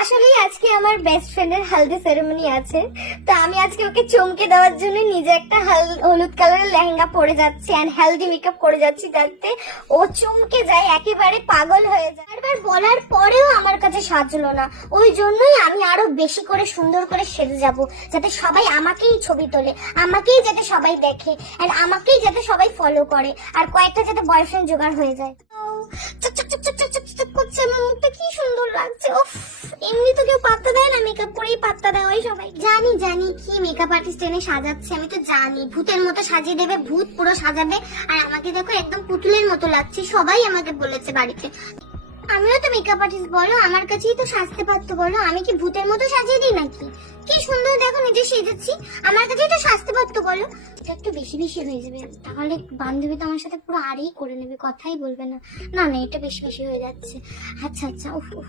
আসলে আজকে আমার বেস্ট ফ্রেন্ডের হালদি সেরেমনি আছে, তো আমি আজকে ওকে চমকে দেওয়ার জন্য নিজে একটা হলুদ কালারের লেহেঙ্গা পরে যাচ্ছি এন্ড হেলদি মেকআপ করে যাচ্ছি, যাতে ও চমকে যায়, একেবারে পাগল হয়ে যায়। বারবার বলার পরেও আমার কাছে সাজলো না, ওই জন্যই আমি আরো বেশি করে সুন্দর করে সেজে যাব, যাতে সবাই আমাকেই ছবি তোলে, আমাকেই যাতে সবাই দেখে এন্ড আমাকেই যাতে সবাই ফলো করে, আর কয়েকটা যাতে বয়ফ্রেন্ড জোগাড় হয়ে যায়। চক চক চক চক চক চক চক করছে, আমার মুখটা কি সুন্দর লাগছে। উফ, এমনি তো কেউ পাত্তা দেয় না, মেকআপ করেই পাত্তা দেয় ওই সবাই। জানি জানি কি মেকআপ আর্টিস্ট এনে সাজাচ্ছে, আমি তো জানি ভূতের মতো সাজিয়ে দেবে, ভূত পুরো সাজাবে, আর আমাকে দেখো একদম পুতুলের মতো লাগছে, সবাই আমাকে বলেছে বাড়িতে। আমিও তো মেকআপ আর্টিস্ট, বলো আমার কাছেই তো সাজতে পারতো, বলো আমি কি ভূতের মতো সাজিয়ে দিই নাকি? কি সুন্দর দেখো নিজে সেজেছি, আমার কাছেই তো সাজতে পারতো, বলো। এটা একটু বেশি বেশি হয়ে যাবে, তাহলে বান্ধবী তো আমার সাথে পুরো আড়েই করে নেবে, কথাই বলবে না। না না, এটা বেশি বেশি হয়ে যাচ্ছে। আচ্ছা আচ্ছা, উফ উফ।